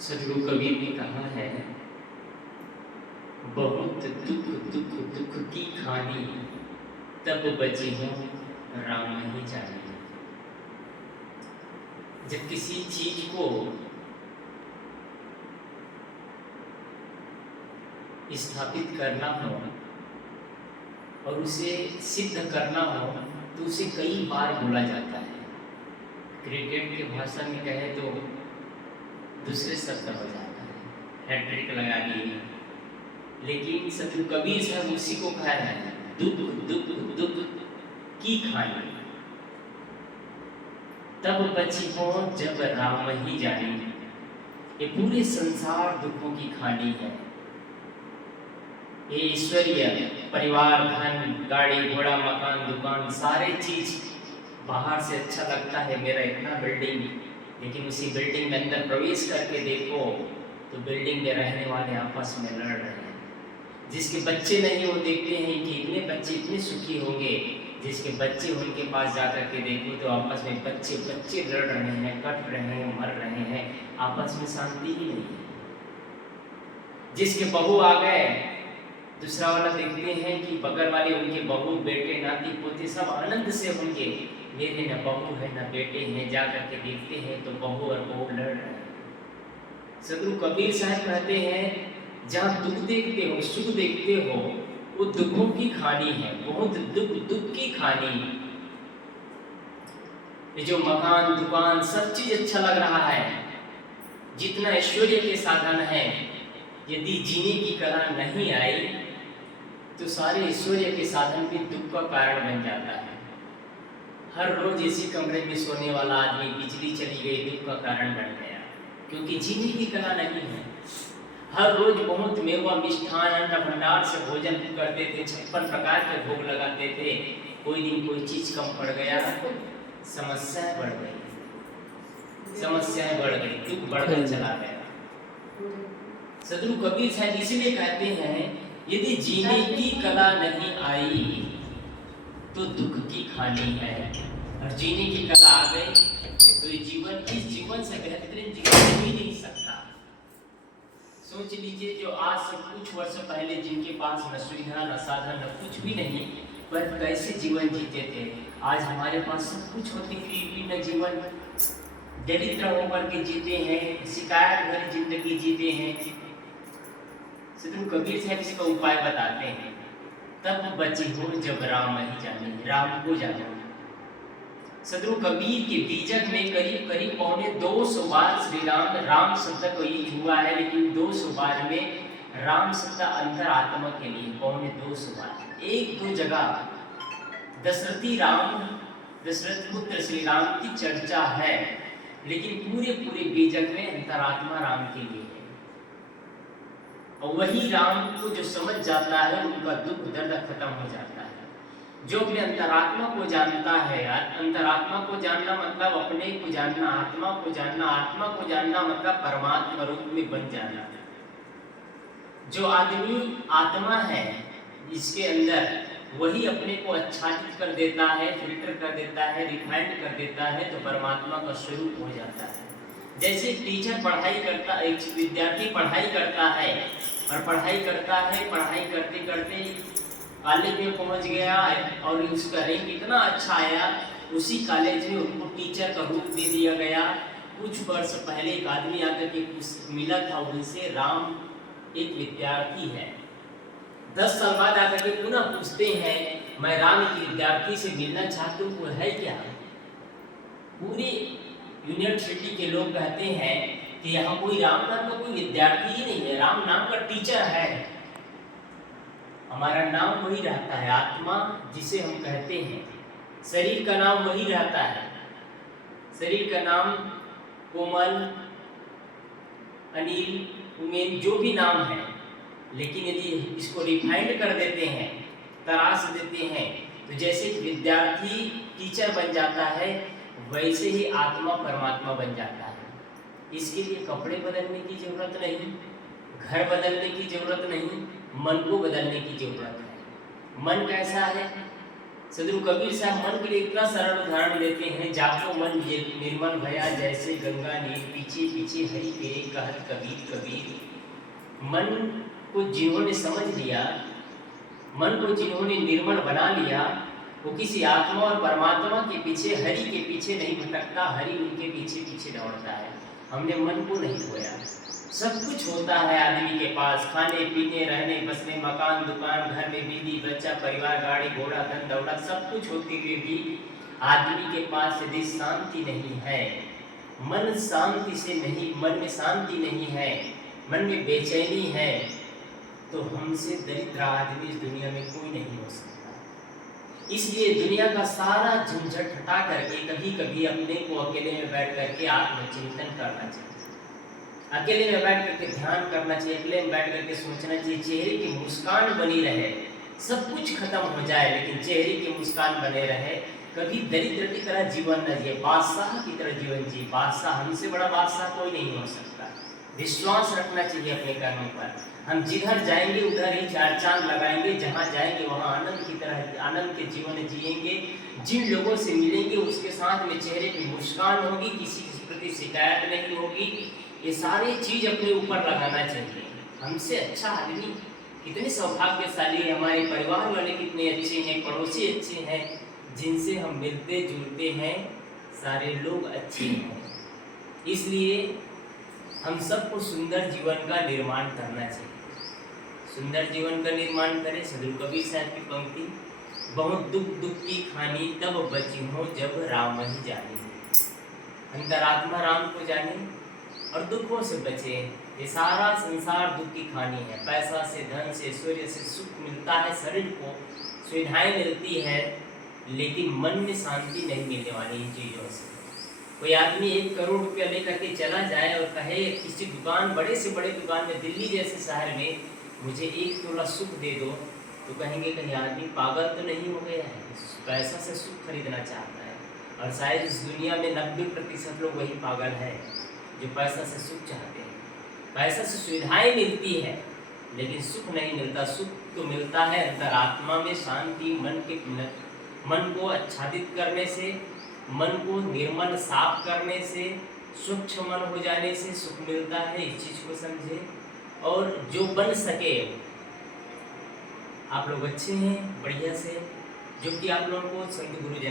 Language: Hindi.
सदगुरु कबीर ने कहा है, बहुत दुख दुख दुख की खानी, तब बची हो राम ही जाने। जब किसी चीज को स्थापित करना हो और उसे सिद्ध करना हो तो उसे कई बार बोला जाता है। क्रिकेट की भाषा में कहे तो दूसरे शब्द हो जाता है, हैट्रिक लगा दिए। लेकिन सदगुरु कबीर साहब उसी को कहा है, दुख दुख दुख की खानी, तब बची हो जब राम ही जाने। ये पूरे संसार दुखों की खानी है। ये ऐश्वर्य, परिवार, धन, गाड़ी घोड़ा, मकान, दुकान, सारे चीज बाहर से अच्छा लगता है, मेरा इतना बिल्डिंग, लेकिन उसी बिल्डिंग में अंदर प्रवेश करके देखो तो बिल्डिंग में रहने वाले आपस में लड़ रहे हैं। जिसके बच्चे नहीं वो देखते हैं कि इतने बच्चे इतने सुखी होंगे, जिसके बच्चे उनके पास जाकर के देखो तो आपस में बच्चे बच्चे लड़ रहे हैं, कट रहे हैं, मर रहे हैं, आपस में शांति ही नहीं है। जिसके बहू आ गए, दूसरा वाला देखते हैं कि बगल वाले उनके बहू बेटे नाती पोते सब आनंद से होंगे, मेरे न बहू है न बेटे हैं, जा करके देखते हैं तो बहू और बहू लड़ रहे हैं। सदगुरु कबीर साहब कहते हैं, जहाँ दुख देखते हो सुख देखते हो वो दुखों की खानी है, बहुत दुख दुख की खानी। ये जो मकान दुकान सब चीज अच्छा लग रहा है, जितना ऐश्वर्य के साधन है, यदि जीने की कला नहीं आई तो सारे ऐश्वर्य के साधन भी दुख का कारण बन जाता है। हर रोज इसी कमरे में सोने वाला आदमी बिजली चली गई दुख का कारण बन गया, क्योंकि जीने की कला नहीं है। हर रोज बहुत मेवा मिष्ठान अन्न भंडार से भोजन करते थे, 56 प्रकार के भोग लगाते थे, कोई दिन कोई चीज कम पड़ गया, समस्याएं बढ़ गई, समस्याएं बढ़ गई, दुख बढ़कर चला गया। सदगुरु कबीर साहब इसलिए कहते हैं, यदि जीने की कला नहीं आई तो दुख की खानी है, और जीने की कला आ गई तो ये जीवन, इस जीवन से बेहतरीन जीवन हो ही नहीं सकता। सोच लीजिए, जो आज से कुछ वर्ष पहले जिनके पास न सुविधा न साधन न कुछ भी नहीं, पर कैसे जीवन जीते थे। आज हमारे पास सब कुछ होते फिर भी न जीवन दरिद्र होकर के जीते हैं, शिकायत भरी जिंदगी जीते हैं। सदगुरु कबीर साहब इसका उपाय बताते हैं, तब बची हो जब राम ही जाने, राम को जानो। सदगुरु कबीर के बीजक में करीब करीब 250 बार श्री राम राम शब्द को यूज हुआ है, लेकिन 200 बार में राम शब्द अंतरात्मा के लिए 250 बार। एक दो जगह दशरथी राम, दशरथ पुत्र श्री राम की चर्चा है, लेकिन पूरे पूरे बीजक में अंतरात्मा राम के लिए है। और वही राम को जो समझ जाता है उनका दुख दर्द खत्म हो जाता है। जो अपने अंतरात्मा को जानता है, अंतरात्मा को जानना मतलब अपने को जानना, आत्मा को जानना, आत्मा को जानना मतलब परमात्मा रूप में बन जाना। जो आदमी आत्मा है इसके अंदर, वही अपने को आच्छादित कर देता है, फिल्टर कर देता है, रिफाइंड कर देता है, तो परमात्मा का स्वरूप हो जाता है। जैसे टीचर पढ़ाई करता, एक विद्यार्थी पढ़ाई करता है और पढ़ाई करता है, पढ़ाई करते करते कॉलेज में पहुंच गया और उसका रैंक इतना अच्छा आया, उसी कॉलेज में उनको टीचर का रूप दे दिया गया। कुछ वर्ष पहले एक आदमी आकर के मिला था, उनसे राम एक विद्यार्थी है। 10 साल बाद आकर के पुनः पूछते हैं, मैं राम के विद्यार्थी से मिलना चाहता हूँ, वो है क्या? पूरी यूनिवर्सिटी के लोग कहते हैं कि यहाँ कोई राम नाम का कोई विद्यार्थी ही नहीं है, राम नाम का टीचर है। हमारा नाम वही रहता है, आत्मा जिसे हम कहते हैं, शरीर का नाम वही रहता है। शरीर का नाम कोमल, अनिल, उमेन, जो भी नाम है, लेकिन यदि इसको रिफाइंड कर देते हैं, तराश देते हैं, तो जैसे विद्यार्थी टीचर बन जाता है, वैसे ही आत्मा परमात्मा बन जाता है। इसके लिए कपड़े बदलने की जरूरत नहीं, घर बदलने की जरूरत नहीं, मन को बदलने की जरूरत है। मन कैसा है? सदगुरु कबीर साहब मन के लिए इतना सरल उदाहरण देते हैं, जाको मन ये निर्मल भया जैसे गंगा नीर, पीछे पीछे हरि के कहत कबीर कबीर। मन को जिन्होंने समझ लिया, मन को जिन्होंने निर्मल बना लिया, वो किसी आत्मा और परमात्मा के पीछे, हरि के पीछे नहीं भटकता, हरि उनके पीछे पीछे दौड़ता है। हमने मन को नहीं खोया। सब कुछ होता है आदमी के पास, खाने पीने रहने बसने, मकान दुकान, घर में बीवी बच्चा परिवार, गाड़ी घोड़ा धन दौलत, सब कुछ होते हुए भी आदमी के पास यदि शांति नहीं है, मन शांति से नहीं, मन में शांति नहीं है, मन में बेचैनी है, तो हमसे दरिद्र आदमी इस दुनिया में कोई नहीं हो सकता। इसलिए दुनिया का सारा झंझट हटा करके कभी कभी अपने को अकेले में बैठ करके आत्मचिंतन करना चाहिए, अकेले में बैठ करके ध्यान करना चाहिए, अकेले में बैठ करके सोचना चाहिए, चेहरे की मुस्कान बनी रहे, सब कुछ खत्म हो जाए लेकिन चेहरे की मुस्कान बने रहे। कभी दरिद्र की तरह जीवन न जिए, बादशाह की तरह जीवन जिए। बादशाह, हमसे बड़ा बादशाह कोई नहीं हो सकता। विश्वास रखना चाहिए अपने कर्मों पर। हम जिधर जाएंगे उधर ही चार चांद लगाएंगे, जहाँ जाएंगे वहाँ आनंद की तरह आनंद के जीवन जिएंगे। जिन लोगों से मिलेंगे उसके साथ में चेहरे की मुस्कान होगी, किसी के प्रति शिकायत नहीं होगी। ये सारी चीज अपने ऊपर लगाना चाहिए। हमसे अच्छा आदमी कितने सौभाग्यशाली है, हमारे परिवार वाले कितने अच्छे हैं, पड़ोसी अच्छे हैं, जिनसे हम मिलते जुलते हैं, सारे लोग अच्छे हैं। इसलिए हम सबको सुंदर जीवन का निर्माण करना चाहिए। सुंदर जीवन का निर्माण करें। सदगुरु कबीर साहब की पंक्ति, बहुत दुख दुख की खानी तब बची हो जब राम ही जाने। अंतरात्मा राम को जाने और दुखों से बचे। ये सारा संसार दुख की खानी है। पैसा से, धन से, ऐश्वर्य से सुख मिलता है, शरीर को सुविधाएं मिलती है, लेकिन मन में शांति नहीं मिलने वाली इन चीज़ों से। कोई आदमी 1 करोड़ रुपया लेकर के चला जाए और कहे किसी दुकान, बड़े से बड़े दुकान में, दिल्ली जैसे शहर में, मुझे 1 तोला सुख दे दो, तो कहेंगे कहीं आदमी पागल तो नहीं हो गया है, पैसा से सुख खरीदना चाहता है। और शायद इस दुनिया में 90% लोग वही पागल है जो पैसा से सुख चाहते हैं। पैसा से सुविधाएं मिलती है लेकिन सुख नहीं मिलता। सुख तो मिलता है अंतरात्मा में शांति, मन को आच्छादित करने से, मन को निर्मल साफ करने से, स्वच्छ मन हो जाने से सुख मिलता है। इस चीज को समझे और जो बन सके, आप लोग अच्छे हैं बढ़िया से, जो कि आप लोगों को संत गुरुजन